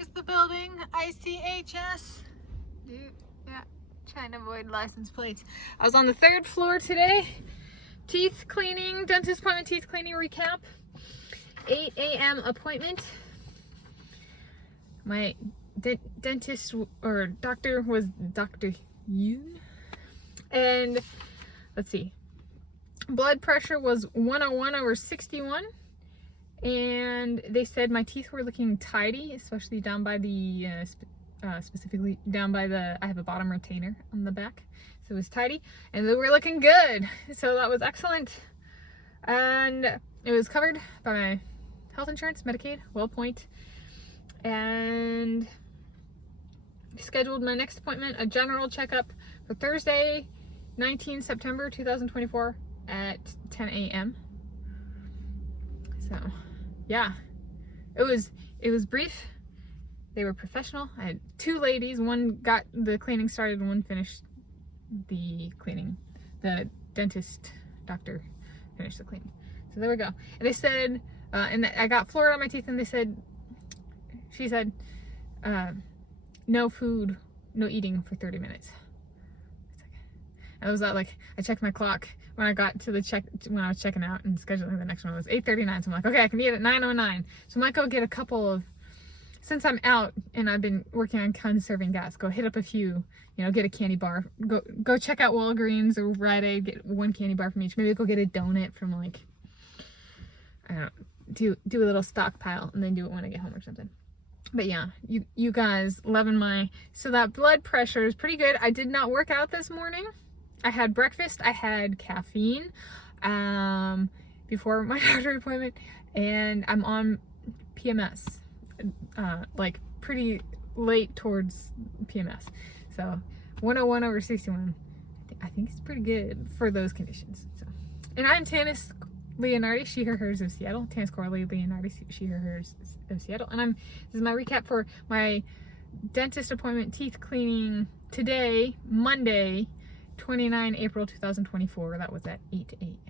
There's the building, ICHS. Yeah, trying to avoid license plates. I was on the 3rd floor today. Teeth cleaning, dentist appointment, teeth cleaning recap. 8 a.m. appointment. My dentist or doctor was Dr. Yoon. And let's see. Blood pressure was 101/61. And they said my teeth were looking tidy, especially down by the, specifically down by the, I have a bottom retainer on the back. So it was tidy and they were looking good. So that was excellent. And it was covered by my health insurance, Medicaid, Wellpoint. And scheduled my next appointment, a general checkup for Thursday, 19 September 2024 at 10 a.m. So yeah, it was brief. They were professional. I had 2 ladies. One got the cleaning started and one finished the cleaning. The dentist doctor finished the cleaning. So there we go. And they said, and I got fluoride on my teeth, and she said, no food, no eating for 30 minutes. I was like, I checked my clock when I got to when I was checking out and scheduling the next one. It was 8:39. So I'm like, okay, I can eat at 9:09. So I might go get a couple of, since I'm out and I've been working on conserving gas, go hit up a few, get a candy bar, go check out Walgreens or Rite Aid, get 1 candy bar from each. Maybe go get a donut from I don't know, do a little stockpile and then do it when I get home or something. But yeah, you guys loving so that blood pressure is pretty good. I did not work out this morning. I had breakfast, I had caffeine before my doctor appointment, and I'm on PMS, pretty late towards PMS. So 101/61, I think it's pretty good for those conditions. So, and I'm Tanis Leonhardi, she, her, hers of Seattle. Tanis Coralee Leonhardi, she, her, hers of Seattle. And this is my recap for my dentist appointment, teeth cleaning today, Monday, 29 April 2024. That was at 8 a.m.